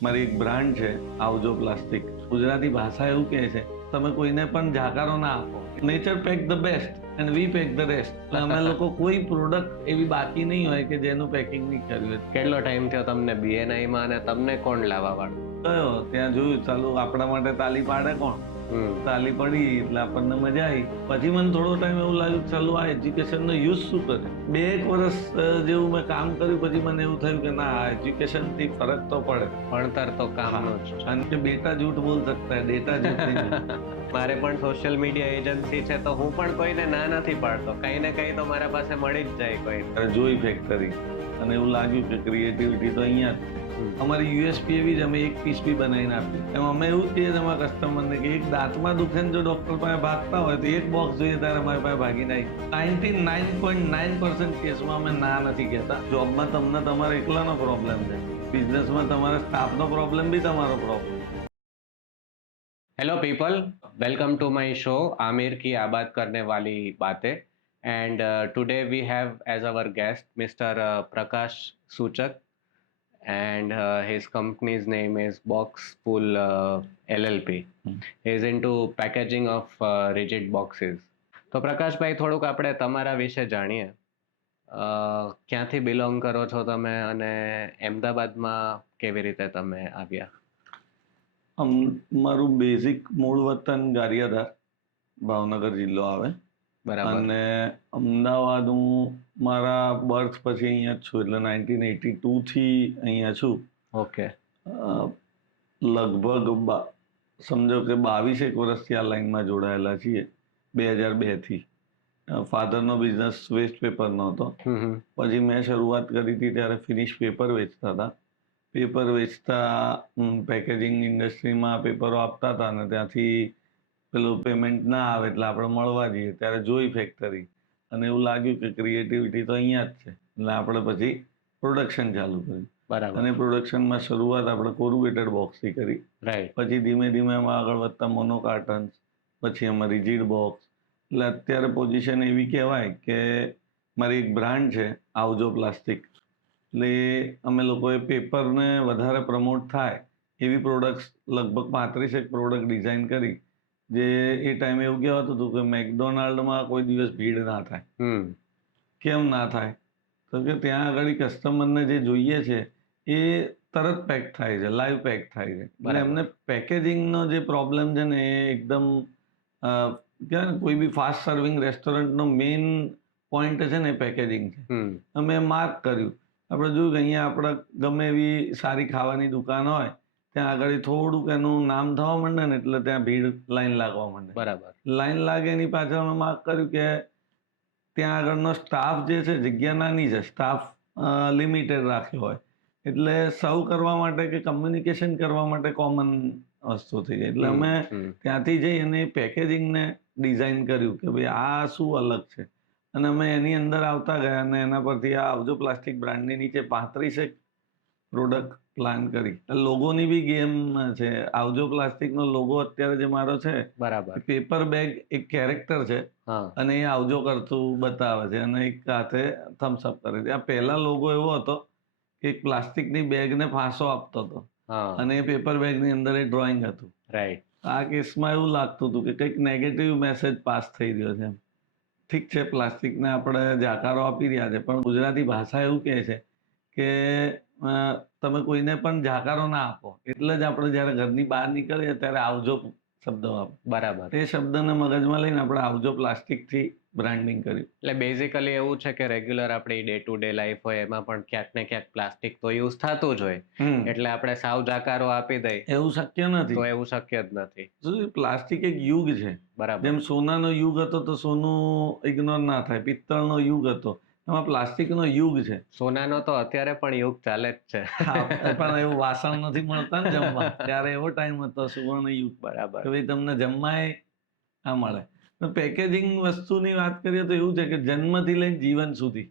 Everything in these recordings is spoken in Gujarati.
મારી એક બ્રાન્ડ છે આવજો પ્લાસ્ટિક. ગુજરાતી ભાષા એવું કહે છે, તમે કોઈને પણ જાકારો ના આપો. Nature pack the best and we pack the rest. એટલે અમે લોકો કોઈ પ્રોડક્ટ એવી બાકી નહીં હોય કે જેનું પેકિંગ નહીં કર્યું હોય. કેટલો ટાઈમ થયો તમને BNI માં અને તમને કોણ લાવવા વાળું? ગયો ત્યાં જોયું, ચાલુ આપણા માટે તાલી પાડે કોણ? તાલી પડી એટલે આપણને મજા આવી. પછી મને થોડો ટાઈમ એવું લાગ્યું કે ચાલુ આ એજ્યુકેશનનો યુઝ શું કરે. 2-1 વર્ષ જેવું મેં કામ કર્યું પછી મને એવું થયું કે ના, આ એજ્યુકેશનથી ફરક તો પડે. ભણતર તો કામનું જ છે. કારણ કે બેટા જૂઠ બોલ सकता है, ડેટા જૂઠ નહીં. મારે પણ સોશિયલ મીડિયા એજન્સી છે તો હું પણ કોઈને ના નથી પાડતો. કઈ ને કઈ તો મારા પાસે મળી જ જાય કોઈ. જોઈ ફેક્ટરી અને એવું લાગ્યું કે ક્રિએટિવિટી તો અહીંયા જ છે. અમારી USP એવી જ, અમે એક પીસ બી બનાવીને આપીએ. એમ અમે એવું કહીએ છીએ અમારા કસ્ટમરને કે એક દાંતમાં દુખે ને જો ડોક્ટર પાસે ભાગતા હોય તો એક બોક્સ જોઈએ ત્યારે અમારી પાસે ભાગીને આવી. 99.9% કેસમાં અમે ના નથી કહેતા. જોબમાં તમને તમારા એકલાનો પ્રોબ્લેમ છે, બિઝનેસમાં તમારા સ્ટાફનો પ્રોબ્લેમ બી તમારો problem. Hello people, welcome to my show आमिर की आबाद करने वाली बातें. And today we have as our guest mister Prakash Suchak, and his company's name is Boxpool LLP. He is into packaging of rigid boxes. તો પ્રકાશભાઈ, થોડુંક આપણે તમારા વિશે જાણીએ. ક્યાંથી બિલોંગ કરો છો તમે અને અમદાવાદમાં કેવી રીતે તમે આવ્યા? મારું બેઝિક મૂળ વતન ગારિયાધાર, ભાવનગર જિલ્લો આવે. બરાબર. અને અમદાવાદ હું મારા બર્થ પછી અહીંયા જ છું, એટલે 1982 થી અહીંયા છું. ઓકે. લગભગ સમજો કે 22 વર્ષથી આ લાઈનમાં જોડાયેલા છીએ. 2002 થી. ફાધરનો બિઝનેસ વેસ્ટ પેપરનો હતો. પછી મેં શરૂઆત કરી હતી ત્યારે ફિનિશ પેપર વેચતા હતા. પેપર વેચતા પેકેજિંગ ઇન્ડસ્ટ્રીમાં પેપરો આપતા હતા અને ત્યાંથી પેલું પેમેન્ટ ના આવે એટલે આપણે મળવા જઈએ ત્યારે જોઈ ફેક્ટરી અને એવું લાગ્યું કે ક્રિએટિવિટી તો અહીંયા જ છે, એટલે આપણે પછી પ્રોડક્શન ચાલુ કર્યું. બરાબર. અને પ્રોડક્શનમાં શરૂઆત આપણે કોરુગેટેડ બોક્સથી કરી. રાઈટ. પછી ધીમે ધીમે એમાં આગળ વધતા મોનો કાર્ટન્સ, પછી એમાં રિજિડ બોક્સ. એટલે અત્યારે પોઝિશન એવી કહેવાય કે મારી એક બ્રાન્ડ છે આવજો પ્લાસ્ટિક. એટલે અમે લોકોએ પેપરને વધારે પ્રમોટ થાય એવી પ્રોડક્ટ્સ લગભગ 35 પ્રોડક્ટ ડિઝાઇન કરી, જે એ ટાઈમે એવું કહેવાતું હતું કે મેકડોનાલ્ડમાં કોઈ દિવસ ભીડ ના થાય. કેમ ના થાય? તો કે ત્યાં આગળ કસ્ટમરને જે જોઈએ છે એ તરત પેક થાય છે, લાઈવ પેક થાય છે. એટલે એમને પેકેજિંગનો જે પ્રોબ્લેમ છે ને એ એકદમ કહેવાય ને, કોઈ બી ફાસ્ટ સર્વિંગ રેસ્ટોરન્ટનો મેઇન પોઈન્ટ છે ને એ પેકેજિંગ છે. અમે માર્ક કર્યું. આપણે જોયું કે અહીંયા આપણે ગમે એવી સારી ખાવાની દુકાન હોય ત્યાં આગળ થોડુંક એનું નામ થવા માંડે ને એટલે ત્યાં ભીડ, લાઈન લાગવા માંડે. બરાબર. લાઈન લાગે એની પાછળ અમે માર્ક કર્યું કે ત્યાં આગળનો સ્ટાફ જે છે, જગ્યા નાની છે, સ્ટાફ લિમિટેડ રાખ્યો હોય એટલે સર્વ કરવા માટે કે કમ્યુનિકેશન કરવા માટે કોમન વસ્તુ થઈ જાય. એટલે અમે ત્યાંથી જઈ અને પેકેજિંગને ડિઝાઇન કર્યું કે ભાઈ આ શું અલગ છે, અને અમે એની અંદર આવતા ગયા અને એના પરથી આ આવજો પ્લાસ્ટિક બ્રાન્ડની નીચે 35 પ્રોડક્ટ પ્લાન કરી. લોગોની બી ગેમ છે. આવજો પ્લાસ્ટિકનો લોગો અત્યારે જે મારો છે, બરાબર, પેપર બેગ એક કેરેક્ટર છે અને એ આવજો કરતું બતાવે છે અને એક હાથે થમ્સ અપ કરે છે. આ પહેલા લોગો એવો હતો કે એક પ્લાસ્ટિકની બેગને ફાંસો આપતો હતો અને એ પેપર બેગની અંદર એ ડ્રોઈંગ હતું. રાઈટ. આ કેસમાં એવું લાગતું હતું કે કંઈક નેગેટિવ મેસેજ પાસ થઈ રહ્યો છે. ઠીક છે, પ્લાસ્ટિકને આપણે જાકારો આપી રહ્યા છે, પણ ગુજરાતી ભાષા એવું કહે છે કે તમે કોઈને પણ જાકારો ના આપો. એટલે જ આપણે જ્યારે ઘરની બહાર નીકળીએ ત્યારે આવજો શબ્દ વાપરો. બરાબર. એ શબ્દને મગજમાં લઈને આપણે આવજો પ્લાસ્ટિકથી બ્રાન્ડિંગ કર્યું. એટલે બેઝિકલી એવું છે કે રેગ્યુલર આપણી ડે ટુ ડે લાઈફ હોય એમાં પણ ક્યાંક ને ક્યાંક પ્લાસ્ટિક તો યુઝ થતું જ હોય, એટલે આપણે સાવ જાકારો આપી દઈએ એવું શક્ય નથી. તો એવું શક્ય જ નથી. પ્લાસ્ટિક એક યુગ છે. બરાબર. જેમ સોનાનો યુગ હતો તો સોનું ઇગ્નોર ના થાય, પિત્તળનો યુગ હતો, એમાં પ્લાસ્ટિકનો યુગ છે. સોનાનો તો અત્યારે પણ યુગ ચાલે જ છે. પણ એવું વાસણ નથી મળતા ને જમવા, ત્યારે એવો ટાઈમ હતો સુવર્ણ યુગ. બરાબર. કે ભાઈ તમને જમવાય આ મળે. પેકેજિંગ વસ્તુની વાત કરીએ તો એવું છે કે જન્મથી લઈને જીવન સુધી,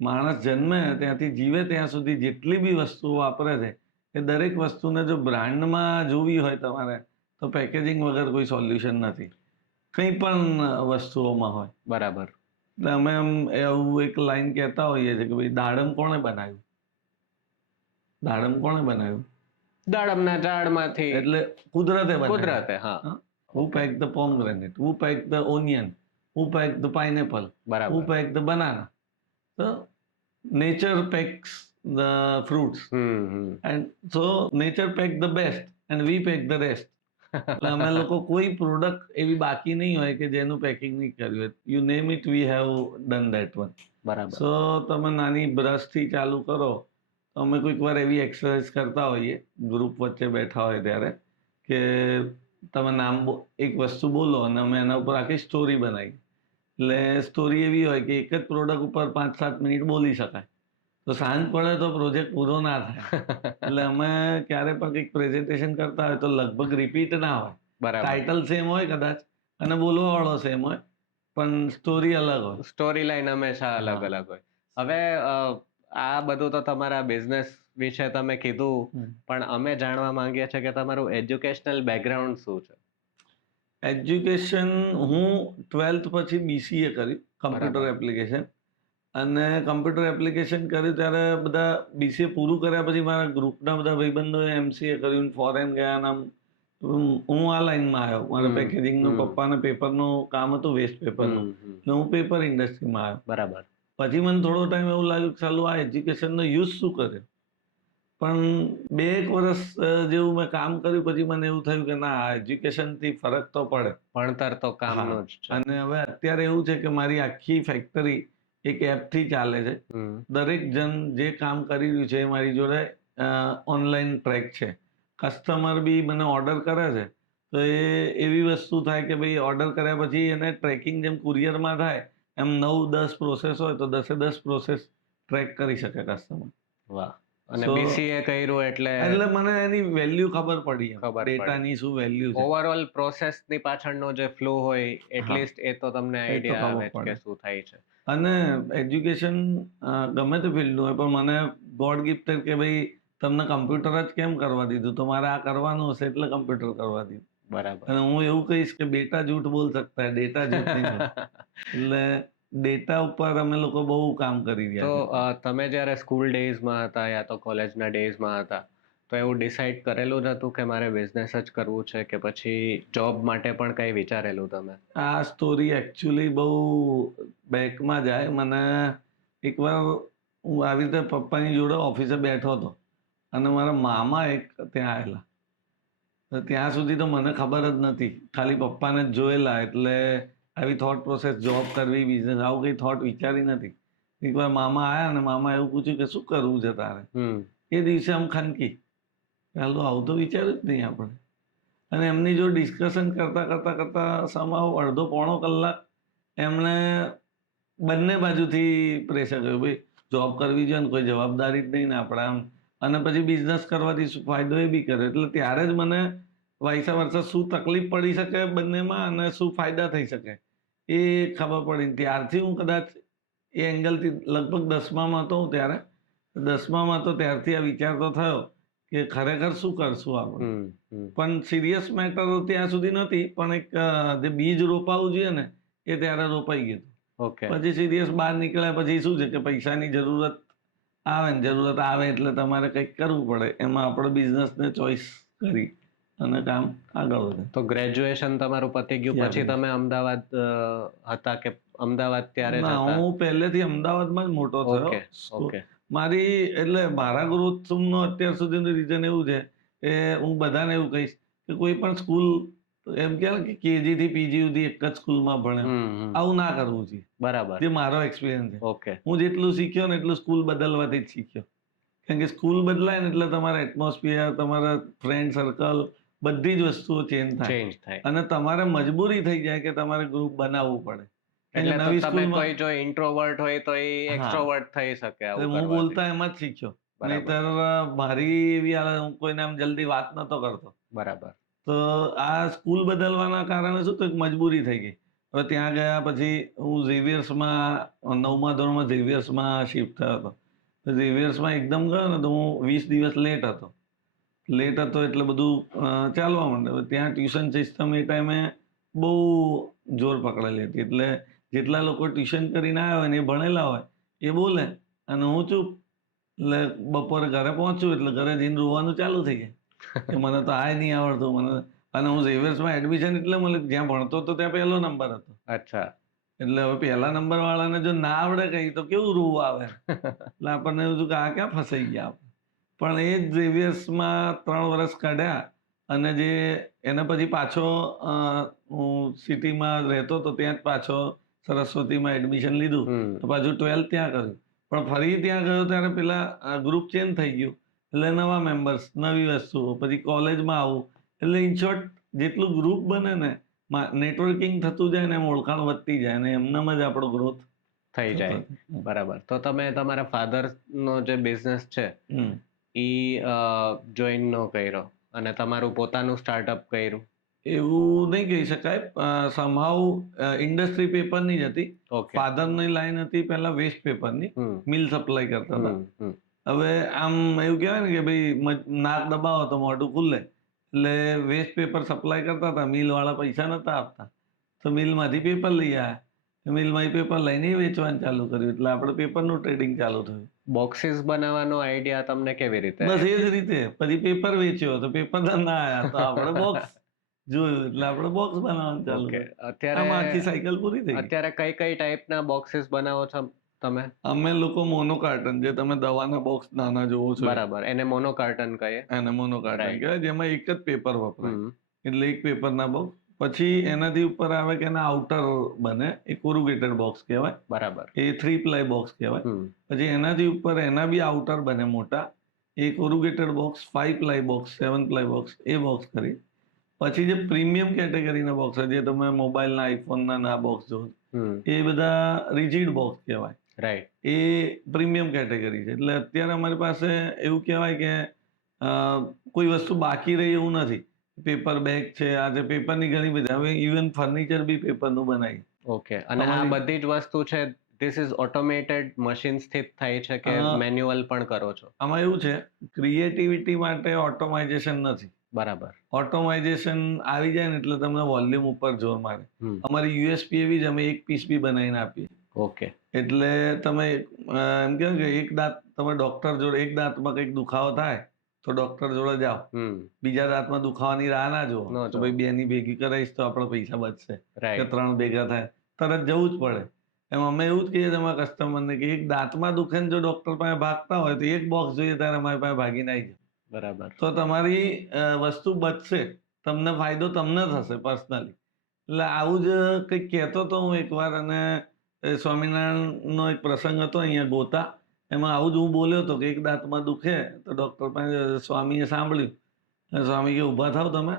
માણસ જન્મે ત્યાંથી જીવે ત્યાં સુધી જેટલી બી વસ્તુઓ વાપરે છે એ દરેક વસ્તુને જો બ્રાન્ડમાં જોવી હોય તમારે તો પેકેજિંગ વગર કોઈ સોલ્યુશન નથી, કંઈ પણ વસ્તુઓમાં હોય. બરાબર. એટલે અમે એમ એવું એક લાઈન કહેતા હોઈએ છીએ કે ભાઈ દાડમ કોણે બનાવ્યું? દાડમ કોણે બનાવ્યું? દાડમના ઝાડમાંથી એટલે કુદરતે બનાવ્યું. કુદરતે, હા, Huh? Who packed the pomegranate? Who packed the onion? Who packed the pineapple? Who બરાબર. packed the banana? So nature packs the fruits, and so nature packed the best, and we pack the rest. એટલે અમે લોકો કોઈ પ્રોડક્ટ એવી બાકી નહીં હોય કે જેનું પેકિંગ નહીં કર્યું હોય. You name it, we have done that one. બરાબર. સો તમે નાની બ્રશથી ચાલુ કરો. તો અમે કોઈક વાર એવી એક્સરસાઇઝ કરતા હોઈએ ગ્રુપ વચ્ચે બેઠા હોય ત્યારે, કે તમે એક વસ્તુ બોલો અને અમે એના ઉપર આખી સ્ટોરી બનાવી. એટલે સ્ટોરી એવી હોય કે એક જ પ્રોડક્ટ ઉપર 5-7 મિનિટ બોલી શકાય. તો સાંજ પડે તો પ્રોજેક્ટ પૂરો ના થાય. એટલે અમે ક્યારે પણ કંઈક પ્રેઝન્ટેશન કરતા હોય તો લગભગ રિપીટ ના હોય. બરાબર. ટાઇટલ સેમ હોય કદાચ અને બોલવા વાળો સેમ હોય, પણ સ્ટોરી અલગ હોય. સ્ટોરી લાઈન હંમેશા અલગ અલગ હોય. હવે આ બધું તો તમારા બિઝનેસ વિશે તમે કીધું, પણ અમે જાણવા માંગીએ છીએ કે તમારું એજ્યુકેશનલ બેકગ્રાઉન્ડ શું છે? એજ્યુકેશન હું 12th પછી BCA કર્યું, કમ્પ્યુટર એપ્લિકેશન. અને કમ્પ્યુટર એપ્લિકેશન કર્યું ત્યારે બધા BCA પૂરું કર્યા પછી મારા ગ્રુપના બધા ભાઈબંધોએ MCA કર્યું, ફોરેન ગયા. નામ હું આ લાઈનમાં આવ્યો. મારા પેકેજિંગનું, પપ્પાને પેપરનું કામ હતું, વેસ્ટ પેપરનું. એટલે હું પેપર ઇન્ડસ્ટ્રીમાં આવ્યો. બરાબર. પછી મને થોડો ટાઈમ એવું લાગ્યું કે ચાલો આ એજ્યુકેશનનો યુઝ શું કરે. પણ 2-1 વર્ષ જેવું મેં કામ કર્યું પછી મને એવું થયું કે ના, આ એજ્યુકેશનથી ફરક તો પડે. ભણતર તો કામનું જ છે. અને હવે અત્યારે એવું છે કે મારી આખી ફેક્ટરી એક એપથી ચાલે છે. દરેક જણ જે કામ કરી રહ્યું છે એ મારી જોડે ઓનલાઈન ટ્રેક છે. કસ્ટમર બી મને ઓર્ડર કરે છે તો એ એવી વસ્તુ થાય કે ભાઈ ઓર્ડર કર્યા પછી એને ટ્રેકિંગ જેમ કુરિયરમાં થાય એમ 9-10 પ્રોસેસ હોય તો 10-10 પ્રોસેસ ટ્રેક કરી શકે કસ્ટમર. વાહ. અને BCA કર્યું એટલે મને એની વેલ્યુ ખબર પડી, ખબર પડી. ડેટાની શું વેલ્યુ છે. ઓવરઓલ પ્રોસેસની પાછળનો જે ફ્લો હોય એટલીસ્ટ એ તો તમને આઈડિયા આવે કે શું થાય છે. અને એજ્યુકેશન ગમે તે ફિલ્ડનું હોય, પણ મને ગોડ ગિફ્ટેડ કે ભાઈ તમને કમ્પ્યુટર જ કેમ કરવા દીધું, તો મારે આ કરવાનું હશે એટલે કમ્પ્યુટર કરવા દીધું. બરાબર. અને હું એવું કહીશ કે બેટા જૂઠ બોલ સકતા હૈ, ડેટા જૂઠ નહીં બોલ. એટલે ડેટા ઉપર અમે લોકો બહુ કામ કરી રહ્યા તો તમે જ્યારે સ્કૂલ ડેઝમાં હતા યા તો કોલેજના ડેઝમાં હતા તો એવું ડિસાઈડ કરેલું જ હતું કે મારે બિઝનેસ જ કરવું છે, કે પછી જોબ માટે પણ કંઈ વિચારેલું તમે? આ સ્ટોરી એકચ્યુઅલી બહુ બેકમાં જાય. મને એકવાર હું આવી રીતે પપ્પાની જોડે ઓફિસે બેઠો હતો અને મારા મામા એક ત્યાં આવેલા. તો ત્યાં સુધી તો મને ખબર જ નથી, ખાલી પપ્પાને જ જોયેલા. એટલે આવી થોટ પ્રોસેસ, જોબ કરવી, બિઝનેસ, આવું કંઈ થોટ વિચારી નથી. એકવાર મામા આવ્યા અને મામા એવું પૂછ્યું કે શું કરવું છે તારે. એ દિવસે આમ ખનકી, ચાલો આવું તો વિચાર્યું જ નહીં આપણે. અને એમની જો ડિસ્કશન કરતા સમાવ અડધો-પોણો કલાક એમણે બંને બાજુથી પ્રેશર કર્યું, ભાઈ જોબ કરવી જોઈએ ને કોઈ જવાબદારી જ નહીં ને આપણે આમ, અને પછી બિઝનેસ કરવાથી શું ફાયદો એ બી કર્યો. એટલે ત્યારે જ મને વાયસા વર્ષા શું તકલીફ પડી શકે બંનેમાં અને શું ફાયદા થઈ શકે એ ખબર પડી. ત્યારથી હું કદાચ એ એંગલથી લગભગ 10મામાં હતો હું ત્યારે, 10મામાં તો ત્યારથી આ વિચાર તો થયો કે ખરેખર શું કરશું આપણે. પણ સિરિયસ મેટર ત્યાં સુધી નથી, પણ એક જે બીજ રોપાવું જોઈએ ને એ ત્યારે રોપાઈ ગયું. પછી સિરિયસ બહાર નીકળ્યા પછી શું છે કે પૈસાની જરૂરત આવે એટલે તમારે કંઈક કરવું પડે. એમાં આપણે બિઝનેસને ચોઈસ કરી અને કામ આગળ વધે. તો ગ્રેજ્યુએશન તમારું પતી ગયું પછી તમે અમદાવાદ હતા કે અમદાવાદ ત્યારે જ હતા? હું પહેલેથી અમદાવાદમાં જ મોટો થયો. મારી એટલે મારા ગ્રોથનો અત્યાર સુધીનું રીઝન એવું છે કે હું બધાને એવું કહીશ કે કોઈ પણ સ્કૂલ એમ કહેવાય કે KG થી PG સુધી એક જ સ્કૂલમાં ભણ્યો, આવું ના કરવું જોઈએ. બરાબર. જે મારો એક્સપિરિયન્સ છે. હું જેટલું શીખ્યો ને એટલું સ્કૂલ બદલવાથી જ શીખ્યો. કારણ કે સ્કૂલ બદલાય ને એટલે તમારા એટમોસ્ફિયર, તમારા ફ્રેન્ડ સર્કલ, બધી જ વસ્તુઓ ચેન્જ થાય અને તમારે મજબૂરી થઈ જાય કે તમારે ગ્રુપ બનાવવું પડે. એટલે નવી સ્કૂલમાં કોઈ જો ઇન્ટ્રોવર્ટ હોય તો એ એક્સ્ટ્રોવર્ટ થઈ શકે. હું બોલતા એમાં જ શીખ્યો. નહીતર મારી એવી હું કોઈને આમ જલ્દી વાત નતો કરતો. બરાબર. તો આ સ્કૂલ બદલવાના કારણે શું તો એક મજબૂરી થઈ ગઈ. હવે ત્યાં ગયા પછી હું ઝેવિયર્સમાં 9મા ધોરણમાં ઝેવિયર્સમાં શિફ્ટ થયો હતો. ઝેવિયર્સમાં એકદમ ગયો ને તો હું 20 દિવસ લેટ હતો એટલે બધું ચાલવા માંડ્યું. ત્યાં ટ્યુશન સિસ્ટમ એ ટાઈમે બહુ જોર પકડેલી હતી. એટલે જેટલા લોકો ટ્યુશન કરીને આવ્યા હોય ને એ ભણેલા હોય એ બોલે અને હું ચૂપ. એટલે બપોરે ઘરે પહોંચ્યું એટલે ઘરે જઈને રોવાનું ચાલુ થઈ જાય. કે મને તો આ નહીં આવડતું મને. અને હું ઝેવિયર્સમાં એડમિશન એટલે મને જ્યાં ભણતો હતો ત્યાં પહેલો નંબર હતો. અચ્છા. એટલે હવે પહેલા નંબર વાળાને જો ના આવડે કઈ તો કેવું રૂ આવે. એટલે આપણને એવું થયું કે આ ક્યાં ફસાઈ ગયા આપણે. પણ એ જ ઝેવિયર્સમાં 3 વર્ષ કાઢ્યા અને જે એના પછી પાછો હું સિટીમાં રહેતો તો ત્યાં જ પાછો સરસ્વતીમાં એડમિશન લીધું. તો પાછું 12th ત્યાં કર્યું. પણ ફરી ત્યાં ગયો ત્યારે પેલા ગ્રુપ ચેન્જ થઈ ગયું. એટલે નવા મેમ્બર્સ, નવી વસ્તુઓ, પછી કોલેજમાં આવું. એટલે ઇન શોર્ટ જેટલું ગ્રુપ બને ને નેટવર્કિંગ થતું જાય ને એમ ઓળખાણ વધતી જાય ને એમનામાં જ આપણો ગ્રોથ થઈ જાય. બરાબર. તો તમે તમારા ફાધર નો જે બિઝનેસ છે ઈ જોઈન નો કર્યો અને તમારું પોતાનું સ્ટાર્ટઅપ કર્યું? એવું નહીં કહી શકાય. સમહાઉ ઇન્ડસ્ટ્રી પેપરની જ હતી. ઓકે. ફાધરની લાઈન હતી પહેલા વેસ્ટ પેપરની, મિલ સપ્લાય કરતા હતા. હવે આમ એવું કહેવાય ને કે ભાઈ નાક દબાવો તો મોઢું ખુલ્લે. એટલે વેસ્ટ પેપર સપ્લાય કરતા હતા. મિલ વાળા પૈસા નતા આપતા તો મિલમાંથી પેપર લઈ આવ્યા. મિલમાં પેપર લઈને વેચવાનું ચાલુ કર્યું. એટલે આપણે પેપરનું ટ્રેડિંગ ચાલુ થયું. બોક્સીસ બનાવવાનો આઈડિયા તમને કેવી રીતે? બસ એ જ રીતે. પછી પેપર વેચ્યો તો પેપર ના આવ્યા તો આપણે બોક્સ જોયું એટલે આપણે બોક્સ બનાવવાનું ચાલુ કર્યું. અત્યારે આખી સાયકલ પૂરી થઈ. અત્યારે કઈ કઈ ટાઈપના બોક્સીસ બનાવો છો તમે? અમે લોકો મોનો કાર્ટન, જે તમે દવાના બોક્સ નાના જોવો છો. બરાબર. એને મોનો કાર્ટન કહીએ. એને મોનો કાર્ટન કહેવાય, જેમાં એક જ પેપર વપરાય. એટલે એક પેપરના બોક્સ. પછી એનાથી ઉપર આવે કે એના આઉટર બને એ કોરુગેટેડ બોક્સ કહેવાય. બરાબર. એ 3 પ્લાય બોક્સ કહેવાય. પછી એનાથી ઉપર એના બી આઉટર બને મોટા, એ corrugated box. 5 ply box, 7 ply box, એ બોક્સ કરી. પછી જે પ્રીમિયમ કેટેગરીના બોક્સ જે તમે મોબાઈલના, આઈફોનના ના બોક્સ જો એ બધા રિજિડ બોક્સ કહેવાય. રાઈટ. એ પ્રીમિયમ કેટેગરી છે. એટલે અત્યારે અમારી પાસે એવું કહેવાય કે કોઈ વસ્તુ બાકી રહી એવું નથી. પેપર બેગ છે, આજે પેપરની ઘણી બધી, હવે ઇવન ફર્નિચર બી પેપરનું બનાવી. ઓકે. અને આ બધી જ વસ્તુ છે ધીસ ઇઝ ઓટોમેટેડ મશીન્સથી થાય છે કે મેન્યુઅલ પણ કરો છો? આમાં એવું છે, ક્રિએટિવિટી માટે ઓટોમાઇઝેશન નથી. બરાબર. ઓટોમાઇઝેશન આવી જાય ને એટલે તમને વોલ્યુમ ઉપર જોર મારે. અમારી યુએસપી એવી જ, અમે એક પીસ બી બનાવીને આપીએ. ઓકે. એટલે તમે એમ કહો કે એક દાંત તમે ડોક્ટર જોડે, એક દાંતમાં કંઈક દુખાવો થાય તો ડોક્ટર જોડે જાઓ. બીજા દાંતમાં દુખાવાની રાહ ના જુઓ તો ભાઈ 2 ની ભેગી કરાવીશ તો આપણા પૈસા બચશે, કે 3 ભેગા થાય તરત જવું જ પડે. એમ અમે એવું જ કહીએ તમારા કસ્ટમરને કે એક દાંતમાં દુખે ને જો ડોક્ટર પાસે ભાગતા હોય તો એક બોક્સ જોઈએ ત્યારે અમારી પાસે ભાગીને આવી જાય. બરાબર. તો તમારી વસ્તુ બચશે, તમને ફાયદો તમને થશે પર્સનલી. એટલે આવું જ કંઈક કહેતો હતો હું એકવાર, અને સ્વામિનારાયણનો એક પ્રસંગ હતો અહીંયા ગોતા, એમાં આવું જ હું બોલ્યો હતો કે એક દાંતમાં દુખે તો ડૉક્ટર પાસે સ્વામીએ સાંભળ્યું. સ્વામી કે ઊભા થાવ તમે,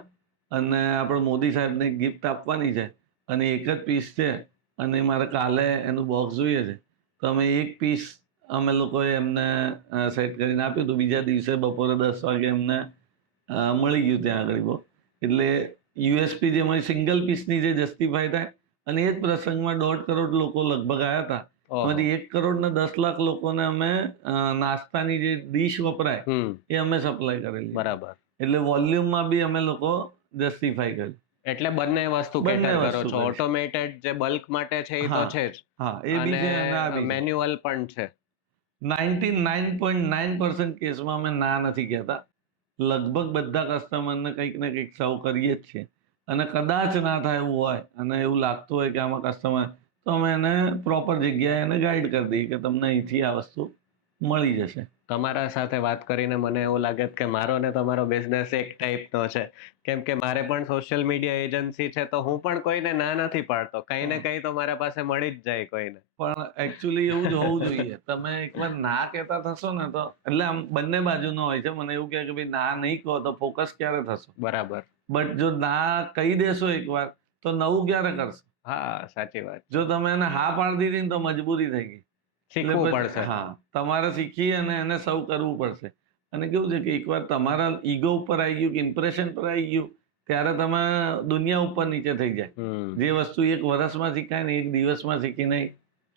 અને આપણે મોદી સાહેબને એક ગિફ્ટ આપવાની છે અને એક જ પીસ છે અને મારે કાલે એનું બોક્સ જોઈએ છે. તો અમે એક પીસ અમે લોકોએ એમને સેટ કરીને આપ્યું હતું. બીજા દિવસે બપોરે 10 વાગે એમને મળી ગયું ત્યાં આગળ બોક્સ. એટલે યુએસપી જે અમારી સિંગલ પીસની જે જસ્ટિફાય થાય, અને એ જ પ્રસંગમાં 1.5 કરોડ લોકો લગભગ આવ્યા હતા. એમાંથી 1 કરોડ ને 10 લાખ લોકોને અમે નાસ્તાની જે ડીશ વપરાય એ અમે સપ્લાય કરેલી. બરાબર. એટલે વોલ્યુમમાં બી અમે લોકો જસ્ટિફાય કર્યું. એટલે બંને વસ્તુ કેટર કરો છો. ઓટોમેટેડ જે બલ્ક માટે છે એ તો છે જ. હા, એ બી છે અને આ બી મેન્યુઅલ પણ છે. 99.9% કેસમાં અમે ના નથી કહેતા. લગભગ બધા કસ્ટમરને કંઈક ને કંઈક સર્વ કરીએ જ છીએ. અને કદાચ ના થાય એવું હોય અને એવું લાગતું હોય કે આમાં કસ્ટમર, તો અમે એને પ્રોપર જગ્યાએ એને ગાઈડ કરી દઈએ કે તમને અહીંથી આ વસ્તુ મળી જશે. તમારા સાથે વાત કરીને મને એવું લાગે કે મારો ને તમારો બિઝનેસ એક ટાઈપનો છે. કેમ કે મારે પણ સોશિયલ મીડિયા એજન્સી છે, તો હું પણ કોઈને ના નથી પાડતો. કંઈ ને કંઈ તો મારા પાસે મળી જ જાય કોઈને. પણ એકચ્યુઅલી એવું જ હોવું જોઈએ. તમે એકવાર ના કહેતા થશો ને તો, એટલે આમ બંને બાજુનો હોય છે. મને એવું કહે કે ભાઈ ના નહીં કહો તો ફોકસ ક્યારે થશો? બરાબર. બટ જો ના કહી દેશો એકવાર તો નવું ક્યારે કરશો? હા, સાચી વાત. જો તમે એને હા પાડી દીધી ને તો મજબૂરી થઈ ગઈ. શીખવું પડશે. હા, તમારે શીખી અને એને સર્વ કરવું પડશે. અને કેવું છે કે એકવાર તમારા ઈગો ઉપર આવી ગયું કે ઇમ્પ્રેશન પર આવી ગયું ત્યારે તમે દુનિયા ઉપર નીચે થઈ જાય. જે વસ્તુ 1 વર્ષમાં શીખાય ને 1 દિવસમાં શીખીને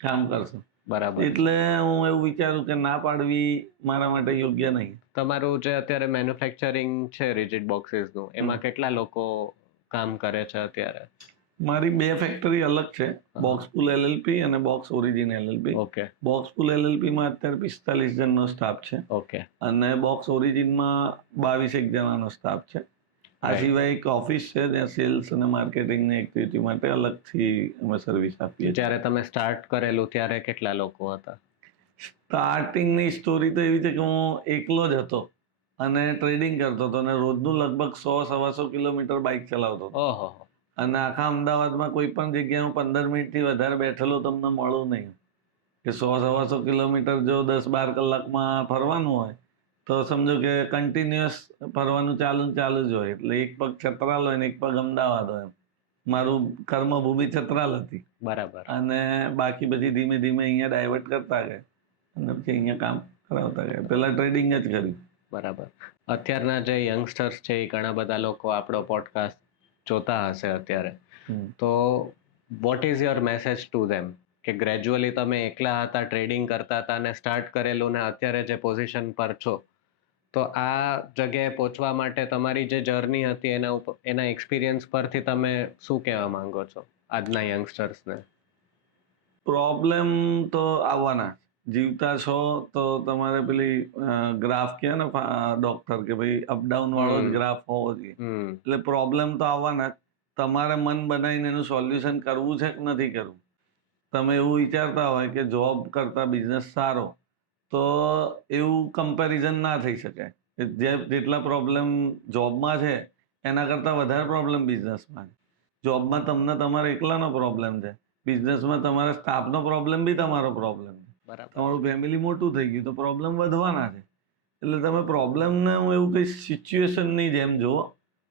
કામ કરશો. બરાબર. એટલે હું એવું વિચારું કે ના પાડવી મારા માટે યોગ્ય નહીં. તમારું જે અત્યારે મેન્યુફેક્ચરિંગ છે રિજિડ બોક્સીસનું, એમાં કેટલા લોકો કામ કરે છે અત્યારે? મારી 2 ફેક્ટરી અલગ છે, હા. બોક્સપુલ એલએલપી અને બોક્સ ઓરિજિન એલએલપી. ઓકે બોક્સપુલ એલએલપીમાં અત્યારે 45 જણનો સ્ટાફ છે ઓકે અને બોક્સ ઓરિજિનમાં 22 જણાનો સ્ટાફ છે. આ Right. સિવાય એક ઓફિસ છે ત્યાં સેલ્સ અને માર્કેટિંગની એક્ટિવિટી માટે અલગથી અમે સર્વિસ આપીએ છીએ. જ્યારે તમે સ્ટાર્ટ કરેલું ત્યારે કેટલા લોકો હતા? સ્ટાર્ટિંગની સ્ટોરી તો એવી છે કે હું એકલો જ હતો અને ટ્રેડિંગ કરતો હતો અને રોજનું લગભગ 100-125 કિલોમીટર બાઇક ચલાવતો હતો. ઓહો અને આખા અમદાવાદમાં કોઈ પણ જગ્યાએ હું 15 મિનિટથી વધારે બેઠેલો તમને મળું નહીં. કે 100-125 કિલોમીટર જો 10-12 કલાકમાં ફરવાનું હોય તો સમજો કે કન્ટિન્યુઅસ ફરવાનું ચાલુ જ હોય. એટલે એક પગ છત્રાલ હોય ને એક પગ અમદાવાદ હોય. મારું કર્મભૂમિ છત્રાલ હતી બરાબર. અને બાકી પછી ધીમે ધીમે અહીંયા ડાયવર્ટ કરતા ગયા અને પછી અહીંયા કામ કરાવતા ગયા. પહેલા ટ્રેડિંગ જ કર્યું. બરાબર. અત્યારના જે યંગસ્ટર્સ છે એ ઘણા બધા લોકો આપણો પોડકાસ્ટ જોતા હશે અત્યારે. તો what is your message to them કે ગ્રેજ્યુઅલી તમે એકલા હતા, ટ્રેડિંગ કરતા હતા અને સ્ટાર્ટ કરેલું ને અત્યારે જે પોઝિશન પર છો, તો આ જગ્યાએ પહોંચવા માટે તમારી જે જર્ની હતી એના એક્સપિરિયન્સ પરથી તમે શું કહેવા માંગો છો આજના યંગસ્ટર્સને? પ્રોબ્લેમ તો આવવાના. જીવતા છો તો તમારે પેલી ગ્રાફ કહે ને ડોક્ટર કે ભાઈ અપડાઉન વાળો જ ગ્રાફ હોવો જોઈએ. એટલે પ્રોબ્લેમ તો આવવાના જ. તમારે મન બનાવીને એનું સોલ્યુશન કરવું છે કે નથી કરવું. તમે એવું વિચારતા હોય કે જોબ કરતા બિઝનેસ સારો, તો એવું કમ્પેરિઝન ના થઈ શકે. જેટલા પ્રોબ્લેમ જોબમાં છે એના કરતાં વધારે પ્રોબ્લેમ બિઝનેસમાં છે. જોબમાં તમને તમારે એકલાનો પ્રોબ્લેમ છે, બિઝનેસમાં તમારા સ્ટાફનો પ્રોબ્લેમ બી તમારો પ્રોબ્લેમ છે. બરાબર. તમારું ફેમિલી મોટું થઈ ગયું તો પ્રોબ્લેમ વધવાના છે. એટલે તમે પ્રોબ્લેમને હું એવું કંઈ સિચ્યુએશનની જેમ જુઓ,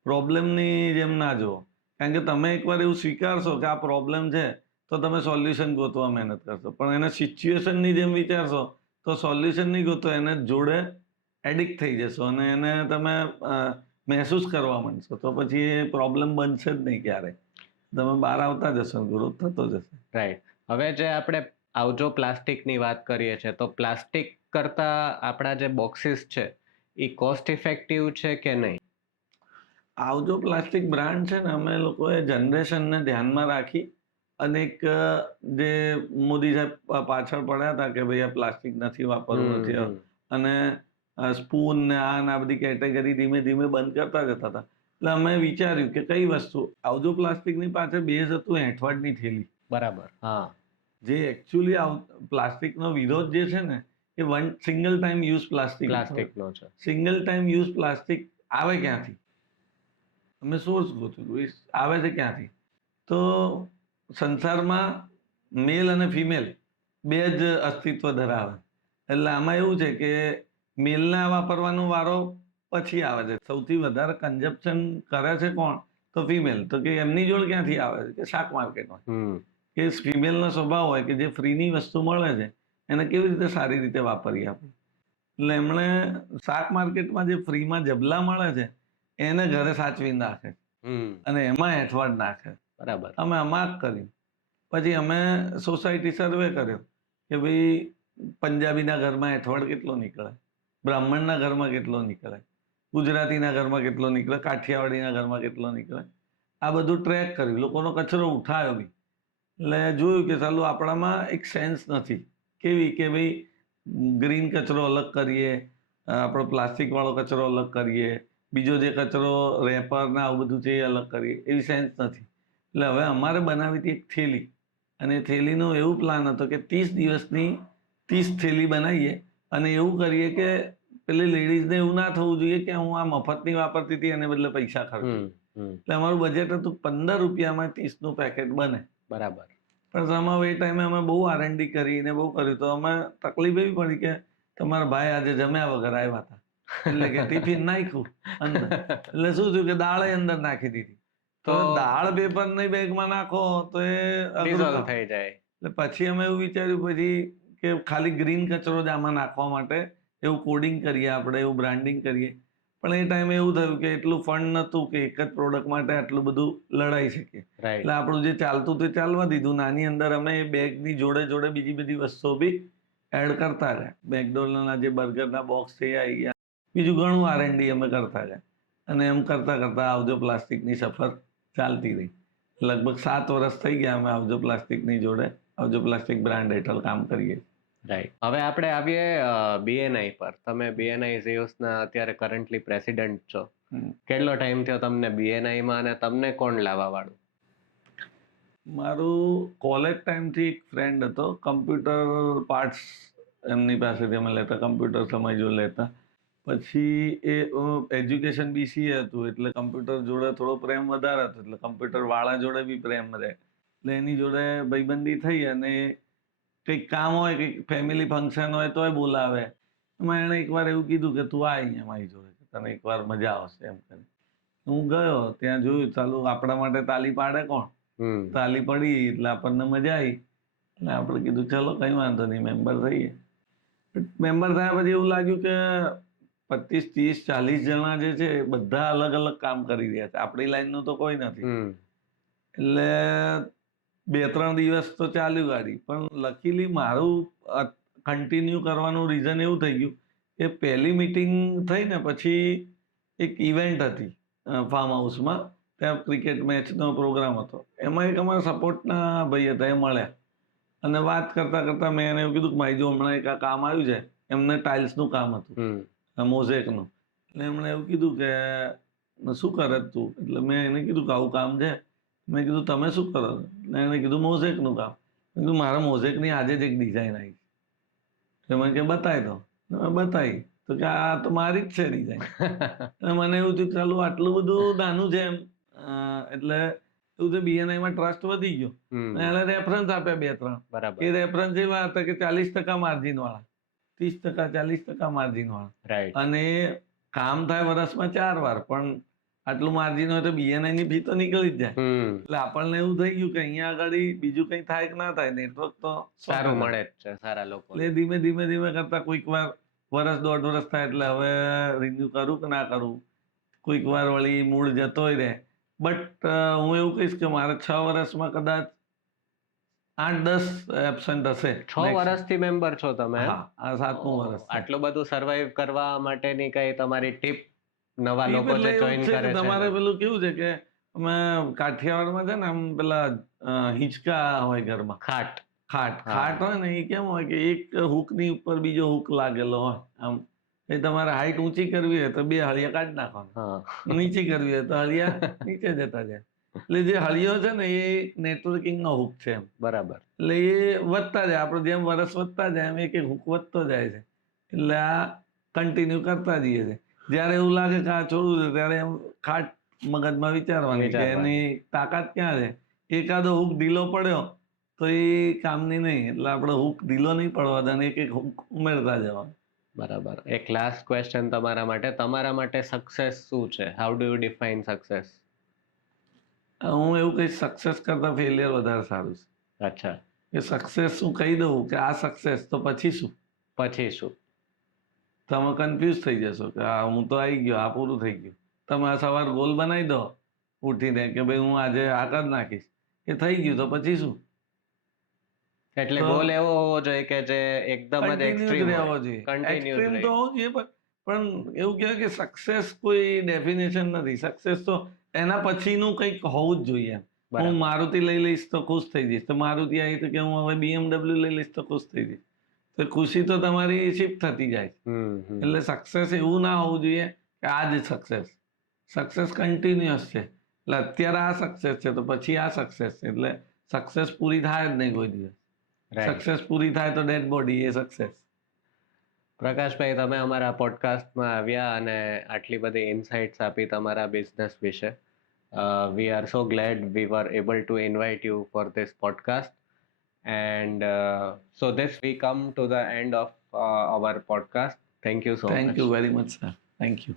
પ્રોબ્લેમની જેમ ના જુઓ. કારણ કે તમે એકવાર એવું સ્વીકારશો કે આ પ્રોબ્લેમ છે તો તમે સોલ્યુશન ગોતવા મહેનત કરશો. પણ એને સિચ્યુએશનની જેમ વિચારશો તો સોલ્યુશન નહીં ગોતો, એને જોડે એડિક્ટ થઈ જશો અને એને તમે મહેસૂસ કરવા માંડશો તો પછી એ પ્રોબ્લેમ બનશે જ નહીં ક્યારેય. તમે બહાર આવતા જશો, ગ્રોથ થતો જશે. રાઈટ. હવે જે આપણે આવજો પ્લાસ્ટિકની વાત કરીએ છીએ, તો પ્લાસ્ટિક કરતા આપણા જે બોક્સીસ છે એ કોસ્ટ ઇફેક્ટિવ છે કે નહીં? આવજો પ્લાસ્ટિક બ્રાન્ડ છે ને, અમે લોકોએ જનરેશનને ધ્યાનમાં રાખી અને એક જે મોદી સાહેબ પાછળ પડ્યા હતા કે ભાઈ આ પ્લાસ્ટિક નથી વાપરવું નથી, અને સ્પૂન ને આ બધી કેટેગરી ધીમે ધીમે બંધ કરતા જતા હતા. એટલે અમે વિચાર્યું કે કઈ વસ્તુ આવજો પ્લાસ્ટિકની પાછળ બેઝ હતું હેઠવાડની થેલી. બરાબર. હા. જે એકચ્યુઅલી પ્લાસ્ટિકનો વિરોધ જે છે ને એ સિંગલ ટાઈમ યુઝ પ્લાસ્ટિકનો છે. સિંગલ ટાઈમ યુઝ પ્લાસ્ટિક આવે ક્યાંથી? અમે સોર્સ ગોત્યું આવે છે ક્યાંથી? તો સંસારમાં મેલ અને ફિમેલ બે જ અસ્તિત્વ ધરાવે. એટલે આમાં એવું છે કે મેલને વાપરવાનો વારો પછી આવે છે. સૌથી વધારે કન્ઝપ્શન કરે છે કોણ? તો ફિમેલ. તો કે એમની જોડ ક્યાંથી આવે છે? કે શાક માર્કેટમાં. કે ફિમેલનો સ્વભાવ હોય કે જે ફ્રીની વસ્તુ મળે છે એને કેવી રીતે સારી રીતે વાપરીએ આપણે. એટલે એમણે શાક માર્કેટમાં જે ફ્રીમાં જબલા મળે છે એને ઘરે સાચવી નાખે અને એમાં હેઠવાડ નાખે. બરાબર. અમે અમાક કર્યું. પછી અમે સોસાયટી સર્વે કર્યો કે ભાઈ પંજાબીના ઘરમાં હેઠવાડ કેટલો નીકળે, બ્રાહ્મણના ઘરમાં કેટલો નીકળે, ગુજરાતીના ઘરમાં કેટલો નીકળે, કાઠિયાવાડીના ઘરમાં કેટલો નીકળે. આ બધું ટ્રેક કર્યું, લોકોનો કચરો ઉઠાવ્યો બી. એટલે જોયું કે ચાલો આપણામાં એક સેન્સ નથી. કેવી કે ભાઈ ગ્રીન કચરો અલગ કરીએ, આપણો પ્લાસ્ટિક વાળો કચરો અલગ કરીએ, બીજો જે કચરો રેપર ને આવું બધું છે એ અલગ કરીએ, એવી સેન્સ નથી. એટલે હવે અમારે બનાવી હતી એક થેલી, અને થેલીનો એવું પ્લાન હતો કે 30 દિવસની 30 થેલી બનાવીએ અને એવું કરીએ કે પેલી લેડીઝને એવું ના થવું જોઈએ કે હું આ મફતની વાપરતી હતી એને બદલે પૈસા ખર્ચું. એટલે અમારું બજેટ હતું 15 રૂપિયામાં 30નું પેકેટ બને. બરાબર. પણ સમાવ એ ટાઈમે અમે બહુ R&D કરીને બહુ કર્યું તો અમે તકલીફ એવી પડી કે તમારા ભાઈ આજે જમ્યા વગર આવ્યા હતા, એટલે કે ટિફિન નાખ્યું અંદર, એટલે શું થયું કે દાળ અંદર નાખી દીધી. તો દાળ પેપરની બેગમાં નાખો તો એ ડિઝોલ્વ થઈ જાય. એટલે પછી અમે એવું વિચાર્યું પછી કે ખાલી ગ્રીન કચરો જ આમાં નાખવા માટે એવું કોડિંગ કરીએ આપણે, એવું બ્રાન્ડિંગ કરીએ. પણ એ ટાઈમે એવું થયું કે એટલું ફંડ નહોતું કે એક જ પ્રોડક્ટ માટે આટલું બધું લડાઈ શકીએ. એટલે આપણું જે ચાલતું તે ચાલવા દીધું. નાની અંદર અમે બેગની જોડે જોડે બીજી બધી વસ્તુઓ બી એડ કરતા ગયા. મેકડોનલ્ડના જે બર્ગરના બોક્સ છે એ આવી ગયા. બીજું ઘણું R&D અમે કરતા ગયા અને એમ કરતા કરતા આવજો પ્લાસ્ટિકની સફર ચાલતી રહી. લગભગ 7 વર્ષ થઈ ગયા અમે આવજો પ્લાસ્ટિકની જોડે, આવજો પ્લાસ્ટિક બ્રાન્ડ હેઠળ કામ કરીએ. રાઈટ. હવે આપણે આવીએ BNI પર. તમે BNI ઝેયુસના અત્યારે કરન્ટલી પ્રેસિડેન્ટ છો. કેટલો ટાઈમ થયો તમને BNI માં અને તમને કોણ લાવવા વાળું? મારું કોલેજ ટાઈમથી એક ફ્રેન્ડ હતો, કમ્પ્યુટર પાર્ટ્સ એમની પાસેથી અમે લેતા, કમ્પ્યુટર સમજો લેતા. પછી એ એજ્યુકેશન BCA હતું એટલે કમ્પ્યુટર જોડે થોડો પ્રેમ વધારે હતો, એટલે કમ્પ્યુટર વાળા જોડે બી પ્રેમ રહે, એટલે એની જોડે ભાઈબંધી થઈ અને કંઈક કામ હોય, કંઈક ફેમિલી ફંક્શન હોય તોય બોલાવે. એમાં એણે એકવાર એવું કીધું કે તું આ અહીંયા મારી જોડે, તને એકવાર મજા આવશે એમ કરીને. હું ગયો, ત્યાં જોયું ચાલુ આપણા માટે તાલી પાડે કોણ, તાલી પડી એટલે આપણને મજા આવી, એટલે આપણે કીધું ચલો કઈ વાંધો નહીં, મેમ્બર થઈએ. મેમ્બર થયા પછી એવું લાગ્યું કે 25, 30, 40 જણા જે છે બધા અલગ અલગ કામ કરી રહ્યા છે, આપણી લાઈનનું તો કોઈ નથી. એટલે 2-3 દિવસ તો ચાલ્યું ગાડી, પણ લકીલી મારું કન્ટિન્યુ કરવાનું રીઝન એવું થઈ ગયું કે પહેલી મીટિંગ થઈ ને પછી એક ઇવેન્ટ હતી ફાર્મ હાઉસમાં, ત્યાં ક્રિકેટ મેચનો પ્રોગ્રામ હતો. એમાં એક અમારા સપોર્ટના ભાઈ હતા, એ મળ્યા અને વાત કરતા કરતા મેં એને એવું કીધું કે મારી જો હમણાં એક આ કામ આવ્યું છે, એમને ટાઇલ્સનું કામ હતું, મોઝેકનું. એટલે એમણે એવું કીધું કે શું કરે તું, એટલે મેં એને કીધું કે આવું કામ છે. મેં કીધું તમે શું કરો? એટલે એને કીધું મોઝેકનું કામ. મેં કીધું મારા મોઝેકની આજે જ એક ડિઝાઇન આવી છે. મને કે બતાવી દો. મેં બતાવી તો કે આ તો મારી જ છે ડિઝાઇન. મને એવું થયું ચાલુ આટલું બધું નાનું છે એમ, એટલે એવું છે BNI માં ટ્રસ્ટ વધી ગયો. એને રેફરન્સ આપ્યા 2-3. બરાબર. એ રેફરન્સ એવા હતા કે 40% માર્જિન વાળા, 30%, 40% માર્જિન વાળા, અને કામ થાય વર્ષમાં 4 વાર, પણ આટલું માર્જિન હોય તો BNI ની ફી તો નીકળી જ જાય. એટલે આપણને એવું થઈ ગયું કે અહીંયા આગળ બીજું કઈ થાય કે ના થાય, નેટવર્ક તો સારું મળે જ છે સારા લોકો. એટલે ધીમે ધીમે કરતા કોઈક વાર વર્ષ 1.5 વર્ષ થાય એટલે હવે રિન્યુ કરું કે ના કરું, કોઈક વાર વળી મૂળ જતોય રહે. બટ હું એવું કહીશ કે મારે 6 વર્ષમાં કદાચ 8-10 એબસન્ટ હશે. 6 વર્ષથી મેમ્બર છો તમે? હા, આ 7મું વર્ષ. આટલું બધું સર્વાઈવ કરવા માટેની કઈ તમારી ટીપ નવા લોકો જે જોઈન કરે છે? તમારે પેલું કેવું છે કે અમે કાઠિયાવાડમાં છે ને આમ પેલા હિંચકા હોય ઘરમાં, ખાટ હોય ને, એ કેમ હોય કે એક હુક ની ઉપર બીજો હુક લાગેલો હોય, આમ એ તમારે હાઈટ ઊંચી કરવી હોય તો 2 હળિયા કાઢી નાખવાના, નીચી કરવી હોય તો હળિયા નીચે જતા જાય. એટલે જે હળિયો છે ને એ નેટવર્કિંગ નો હુક છે એમ. બરાબર. એટલે એ વધતા જાય, આપણે જેમ વર્ષ વધતા જાય એમ એક હુક વધતો જાય છે. એટલે આ કન્ટિન્યુ કરતા જઈએ છે. જયારે એવું લાગે કે આ છોડવું છે ત્યારે એમ ખાટ મગજમાં વિચારવાની કે એની તાકાત ક્યાં છે. એકાદો હુક ઢીલો પડ્યો તો એ કામની નહીં, એટલે આપણે હુક ઢીલો નહીં પડવા દે, એક હુક ઉમેરતા જવા. બરાબર. એક લાસ્ટ ક્વેશ્ચન તમારા માટે સક્સેસ શું છે? How do you define success? હું એવું કહીશ સક્સેસ કરતા ફેલિયર વધારે સારું છે. અચ્છા. કે સક્સેસ હું કહી દઉં કે આ સક્સેસ તો પછી શું? તમે કન્ફ્યુઝ થઈ જશો કે આ હું તો આવી ગયો, આ પૂરું થઈ ગયું. તમે આ સવાર ગોલ બનાવી દો ઉઠીને કે ભાઈ હું આજે આ કરી નાખીશ, એ થઈ ગયું તો પછી શું? એટલે ગોલ એવો હોવો જોઈએ કે જે એકદમ જ એક્સ્ટ્રીમ રહેવો જોઈએ. એક્સ્ટ્રીમ તો હોવું જોઈએ, પણ એવું કહેવાય કે સક્સેસ કોઈ ડેફિનેશન નથી. સક્સેસ તો એના પછીનું કંઈક હોવું જ જોઈએ. હું મારુતિ લઈ લઈશ તો ખુશ થઈ જઈશ, તો મારુતિ આવી તો કે હું હવે BMW લઈ લઈશ તો ખુશ થઈ જઈશ, તો ખુશી તો તમારી શિફ્ટ થતી જાય. એટલે સક્સેસ એવું ના હોવું જોઈએ કે આ જ સક્સેસ. સક્સેસ કન્ટિન્યુઅસ છે. એટલે અત્યારે આ સક્સેસ છે તો પછી આ સક્સેસ છે, એટલે સક્સેસ પૂરી થાય જ નહીં કોઈ દિવસ. સક્સેસ પૂરી થાય તો ડેડ બોડી, એ સક્સેસ. પ્રકાશભાઈ, તમે અમારા પોડકાસ્ટમાં આવ્યા અને આટલી બધી ઇનસાઇટ્સ આપી તમારા બિઝનેસ વિશે. We are so glad we were able to invite you for this podcast. And so this we come to the end of our podcast. Thank you so much. Thank you very much, sir. Thank you.